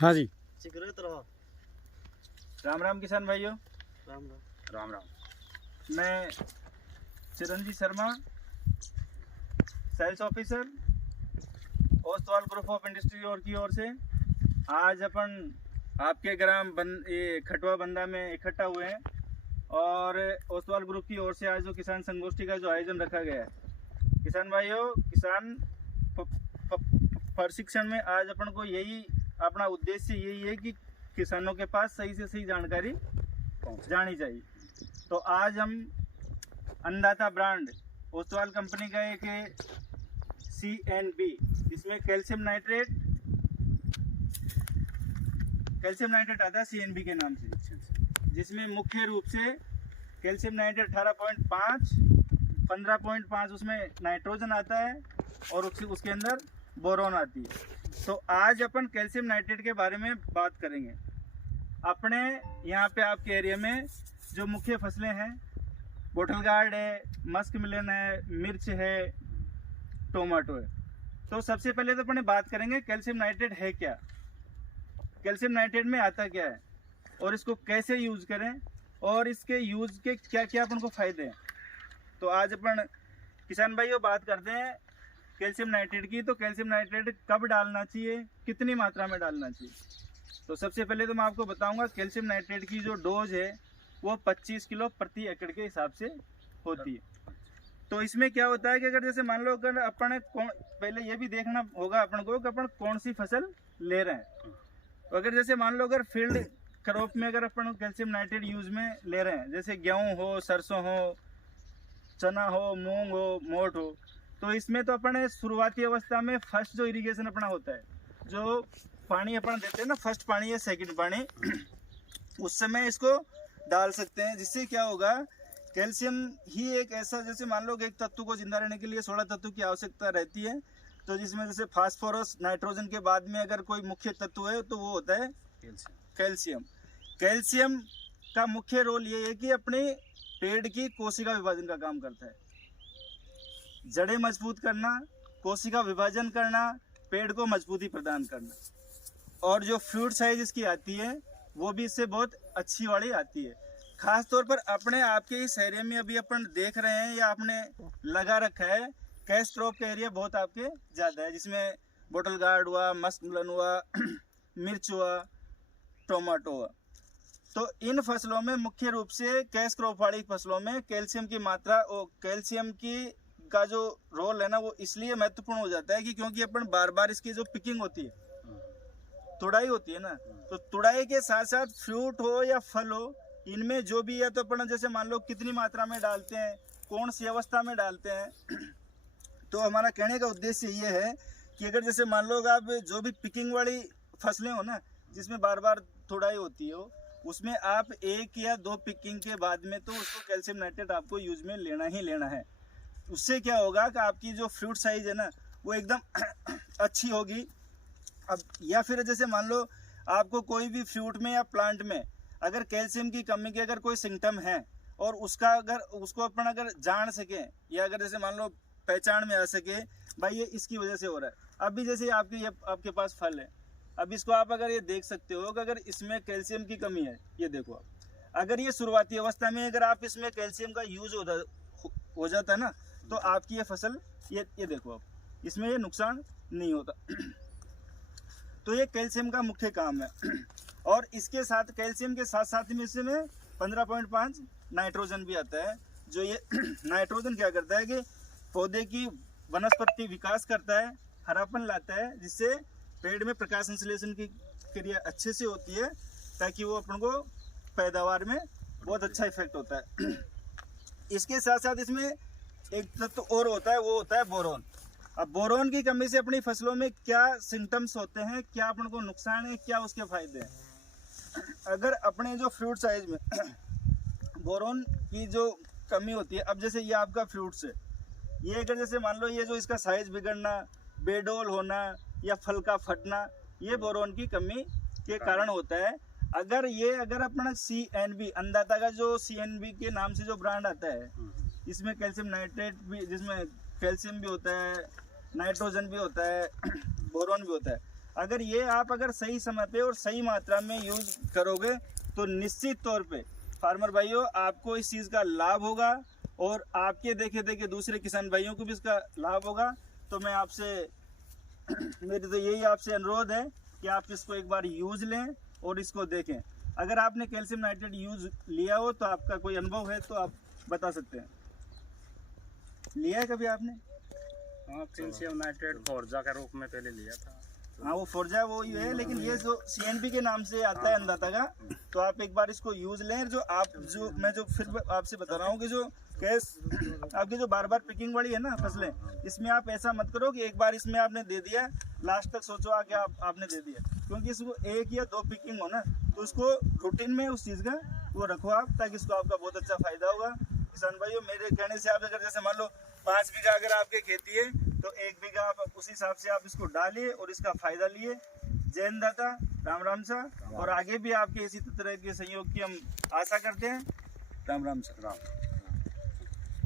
हाँ जी। सिगरेट रहो। राम राम किसान भाइयों। राम राम। राम राम। मैं Chiranjeev Sharma, sales officer, Ostwal group of industry और की ओर से आज अपन आपके ग्राम ये खटवा बंदा में इकट्ठा हुए हैं और ओस्तवाल ग्रुप की ओर से आज जो किसान संगोष्ठी का जो आयोजन रखा गया है। किसान भाइयों, किसान प्रशिक्षण में आज अपन को यही अपना उद्देश्य यही है कि किसानों के पास सही से सही जानकारी जानी चाहिए। तो आज हम अन्नदाता ब्रांड ओस्तवाल कंपनी का एक CNB, इसमें कैल्शियम नाइट्रेट आता है CNB के नाम से, जिसमें मुख्य रूप से कैल्शियम नाइट्रेट 18.5, 15.5 उसमें नाइट्रोजन आता है और उसके अंदर बोरोन आती है। तो आज अपन कैल्शियम नाइट्रेट के बारे में बात करेंगे। अपने यहाँ पे आपके एरिया में जो मुख्य फसलें हैं, बोटल गार्ड है, मस्क मिलन है, मिर्च है, टोमेटो है। तो सबसे पहले तो अपन बात करेंगे कैल्शियम नाइट्रेट है क्या, कैल्शियम नाइट्रेट में आता क्या है और इसको कैसे यूज करें और इसके यूज के क्या क्या अपन को फायदे हैं। तो आज अपन किसान भाइयों बात करते हैं कैल्शियम नाइट्रेट की। तो कैल्शियम नाइट्रेट कब डालना चाहिए, कितनी मात्रा में डालना चाहिए। तो सबसे पहले तो मैं आपको बताऊंगा कैल्शियम नाइट्रेट की जो डोज है वो 25 किलो प्रति एकड़ के हिसाब से होती है। तो इसमें क्या होता है कि अगर जैसे मान लो अगर अपन पहले ये भी देखना होगा अपन को कि अपन कौन सी फसल ले रहे हैं। तो अगर जैसे मान लो अगर फील्ड क्रॉप में अगर अपन कैल्शियम नाइट्रेट यूज में ले रहे हैं, जैसे गेहूँ हो, सरसों हो, चना हो, मूंग हो, मोट हो, तो इसमें तो अपन शुरुआती अवस्था में फर्स्ट जो इरिगेशन अपना होता है, जो पानी अपन देते हैं ना, फर्स्ट पानी या सेकंड पानी, उस समय इसको डाल सकते हैं। जिससे क्या होगा, कैल्शियम ही एक ऐसा, जैसे मान लो एक तत्व को जिंदा रहने के लिए 16 तत्व की आवश्यकता रहती है। तो जिसमें जैसे फास्फोरस, नाइट्रोजन के बाद में अगर कोई मुख्य तत्व है तो वो होता है कैल्शियम। कैल्शियम का मुख्य रोल ये है कि अपने पेड़ की कोशिका विभाजन का काम करता है, जड़ें मजबूत करना, कोशिका विभाजन करना, पेड़ को मजबूती प्रदान करना। और जो फ्रूट साइज इसकी आती है वो भी इससे बहुत अच्छी वाली आती है। खास तौर पर अपने आपके इस एरिया में अभी अपन देख रहे हैं या आपने लगा रखा है, कैश क्रॉप का एरिया बहुत आपके ज़्यादा है, जिसमें बोटल गार्ड हुआ, मस्क मिलन हुआ, मिर्च हुआ, टोमेटो हुआ। तो इन फसलों में मुख्य रूप से कैश क्रॉप वाली फसलों में कैल्शियम की मात्रा और कैल्शियम की का जो रोल है ना, वो इसलिए महत्वपूर्ण हो जाता है कि क्योंकि अपन बार बार इसकी जो पिकिंग होती है, तुड़ाई होती है ना, तो तुड़ाई के साथ साथ फ्रूट हो या फल हो, इनमें जो भी है तो अपन जैसे मान लो कितनी मात्रा में डालते हैं, कौन सी अवस्था में डालते हैं। तो हमारा कहने का उद्देश्य ये है कि अगर जैसे मान लो आप जो भी पिकिंग वाली फसलें हो ना, जिसमें बार बार तुड़ाई होती हो, उसमें आप 1 या 2 पिकिंग के बाद में तो उसको कैल्शियम नाइट्रेट आपको यूज में लेना ही लेना है। उससे क्या होगा कि आपकी जो फ्रूट साइज है ना वो एकदम अच्छी होगी। अब या फिर जैसे मान लो आपको कोई भी फ्रूट में या प्लांट में अगर कैल्शियम की कमी के अगर कोई सिम्टम है और उसका अगर उसको अपन अगर जान सके या अगर जैसे मान लो पहचान में आ सके, भाई ये इसकी वजह से हो रहा है। अभी जैसे आपके पास फल है, अब इसको आप अगर ये देख सकते हो कि अगर इसमें कैल्शियम की कमी है, ये देखो आप, अगर ये शुरुआती अवस्था में अगर आप इसमें कैल्शियम का यूज हो जाता है ना, तो आपकी ये फसल ये देखो आप, इसमें ये नुकसान नहीं होता। तो ये कैल्शियम का मुख्य काम है। और इसके साथ कैल्शियम के साथ साथ में इसमें 15.5 नाइट्रोजन भी आता है। जो ये नाइट्रोजन क्या करता है कि पौधे की वनस्पति विकास करता है, हरापन लाता है, जिससे पेड़ में प्रकाश संश्लेषण की क्रिया अच्छे से होती है, ताकि वो अपन को पैदावार में बहुत अच्छा इफेक्ट होता है। इसके साथ साथ इसमें एक तत्व और होता है, वो होता है बोरोन। अब बोरोन की कमी से अपनी फसलों में क्या सिम्टम्स होते हैं, क्या अपन को नुकसान है, क्या उसके फायदे हैं। अगर अपने जो फ्रूट साइज में बोरोन की जो कमी होती है, अब जैसे ये आपका फ्रूट्स है, ये अगर जैसे मान लो ये जो इसका साइज बिगड़ना, बेडोल होना या फल का फटना, ये बोरोन की कमी के कारण होता है। अगर अपना CNB, अन्नदाता का जो CNB के नाम से जो ब्रांड आता है, इसमें कैल्शियम नाइट्रेट भी, जिसमें कैल्शियम भी होता है, नाइट्रोजन भी होता है, बोरोन भी होता है। अगर ये आप अगर सही समय पे और सही मात्रा में यूज करोगे तो निश्चित तौर पे फार्मर भाइयों आपको इस चीज़ का लाभ होगा और आपके देखे देखे दूसरे किसान भाइयों को भी इसका लाभ होगा। तो मैं आपसे मेरी तो यही आपसे अनुरोध है कि आप इसको एक बार यूज लें और इसको देखें। अगर आपने कैल्शियम नाइट्रेट यूज लिया हो तो आपका कोई अनुभव है तो आप बता सकते हैं। लिया है कभी आपने? हाँ, कैल्शियम नाइट्रेट फोर्जा के रूप में पहले लिया था। हाँ वो फोर्जा वो ही है, लेकिन ये जो CNB के नाम से आता है अन्नदाता का, तो आप एक बार इसको यूज लें। जो मैं फिर आपसे बता रहा हूँ कि जो आपकी जो बार बार पिकिंग वाली है ना फसलें, इसमें आप ऐसा मत करो कि एक बार इसमें आपने दे दिया लास्ट तक सोचो आके आपने दे दिया, क्योंकि इसको 1 या 2 पिकिंग हो ना तो उसको रूटीन में उस चीज़ का वो रखो आप, ताकि इसको आपका बहुत अच्छा फायदा होगा। किसान भाइयों मेरे कहने से आप अगर जैसे मान लो 5 बीघा अगर आपके खेती है तो 1 बीघा आप उस हिसाब से आप इसको डालिए और इसका फायदा लिए। जय अन्नदाता, राम राम सा, और आगे भी आपके इसी तरह के सहयोग की हम आशा करते हैं। राम राम सा। राम।